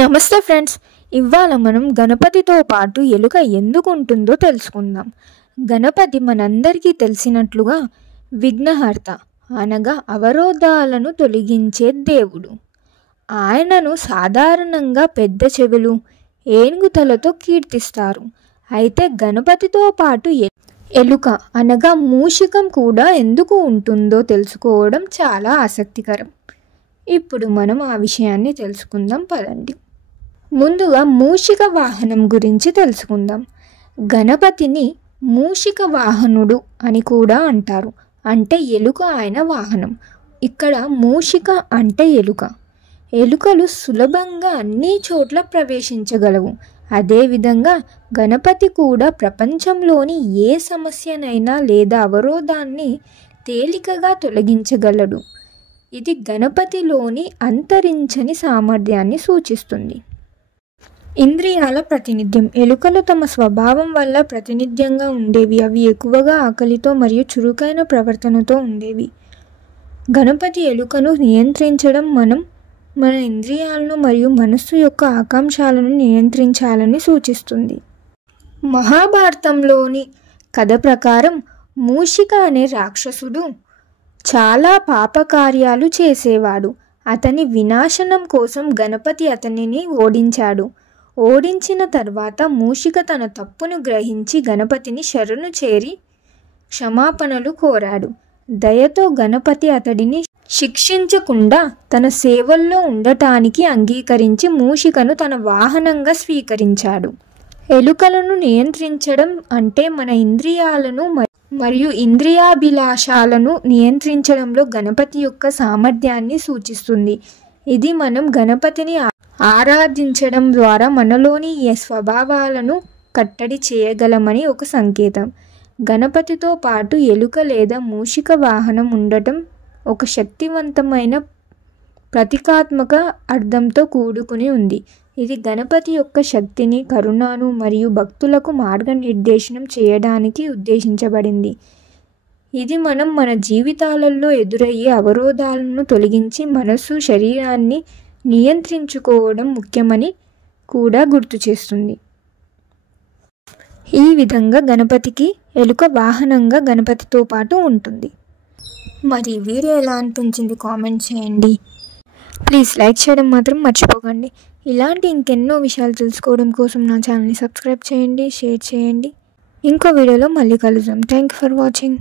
నమస్తే ఫ్రెండ్స్, ఇవాళ మనం గణపతితో పాటు ఎలుక ఎందుకు ఉంటుందో తెలుసుకుందాం. గణపతి మనందరికీ తెలిసినట్లుగా విఘ్నహర్త అనగా అవరోధాలను తొలగించే దేవుడు. ఆయనను సాధారణంగా పెద్ద చెవులు, ఏనుగు తలతో కీర్తిస్తారు. అయితే గణపతితో పాటు ఎలుక అనగా మూషికం కూడా ఎందుకు ఉంటుందో తెలుసుకోవడం చాలా ఆసక్తికరం. ఇప్పుడు మనం ఆ విషయాన్ని తెలుసుకుందాం పదండి. ముందుగా మూషిక వాహనం గురించి తెలుసుకుందాం. గణపతిని మూషిక వాహనుడు అని కూడా అంటారు. అంటే ఎలుక ఆయన వాహనం. ఇక్కడ మూషిక అంటే ఎలుక. ఎలుకలు సులభంగా అన్ని చోట్ల ప్రవేశించగలవు. అదేవిధంగా గణపతి కూడా ప్రపంచంలోని ఏ సమస్యనైనా లేదా అవరోధాన్ని తేలికగా తొలగించగలడు. ఇది గణపతిలోని అంతరించని సామర్థ్యాన్ని సూచిస్తుంది. ఇంద్రియాల ప్రాతినిధ్యం. ఎలుకలు తమ స్వభావం వల్ల ప్రాతినిధ్యంగా ఉండేవి. అవి ఎక్కువగా ఆకలితో మరియు చురుకైన ప్రవర్తనతో ఉండేవి. గణపతి ఎలుకను నియంత్రించడం మన ఇంద్రియాలను మరియు మనస్సు యొక్క ఆకాంక్షలను నియంత్రించాలని సూచిస్తుంది. మహాభారతంలోని కథ ప్రకారం మూషిక అనే రాక్షసుడు చాలా పాపకార్యాలు చేసేవాడు. అతని వినాశనం కోసం గణపతి అతనిని ఓడించాడు. ఓడించిన తర్వాత మూషిక తన తప్పును గ్రహించి గణపతిని శరణు చేరి క్షమాపణలు కోరాడు. దయతో గణపతి అతడిని శిక్షించకుండా తన సేవల్లో ఉండటానికి అంగీకరించి మూషికను తన వాహనంగా స్వీకరించాడు. ఎలుకలను నియంత్రించడం అంటే మన ఇంద్రియాలను మరియు ఇంద్రియాభిలాషాలను నియంత్రించడంలో గణపతి యొక్క సామర్థ్యాన్ని సూచిస్తుంది. ఇది మనం గణపతిని ఆరాధించడం ద్వారా మనలోని ఈ స్వభావాలను కట్టడి చేయగలమని ఒక సంకేతం. గణపతితో పాటు ఎలుక లేదా మూషిక వాహనం ఉండటం ఒక శక్తివంతమైన ప్రతీకాత్మక అర్థంతో కూడుకుని ఉంది. ఇది గణపతి యొక్క శక్తిని, కరుణను మరియు భక్తులకు మార్గనిర్దేశనం చేయడానికి ఉద్దేశించబడింది. ఇది మన జీవితాలలో ఎదురయ్యే అవరోధాలను తొలగించి మనస్సు, శరీరాన్ని నియంత్రించుకోవడం ముఖ్యమని కూడా గుర్తు చేస్తుంది. ఈ విధంగా గణపతికి ఎలుక వాహనంగా గణపతితో పాటు ఉంటుంది. మరి వీడియో ఎలా అనిపించింది కామెంట్ చేయండి. ప్లీజ్ లైక్ చేయడం మాత్రం మర్చిపోకండి. ఇలాంటి ఇంకెన్నో విషయాలు తెలుసుకోవడం కోసం నా ఛానల్ని సబ్స్క్రైబ్ చేయండి, షేర్ చేయండి. ఇంకో వీడియోలో మళ్ళీ కలుద్దాం. Thank you for watching.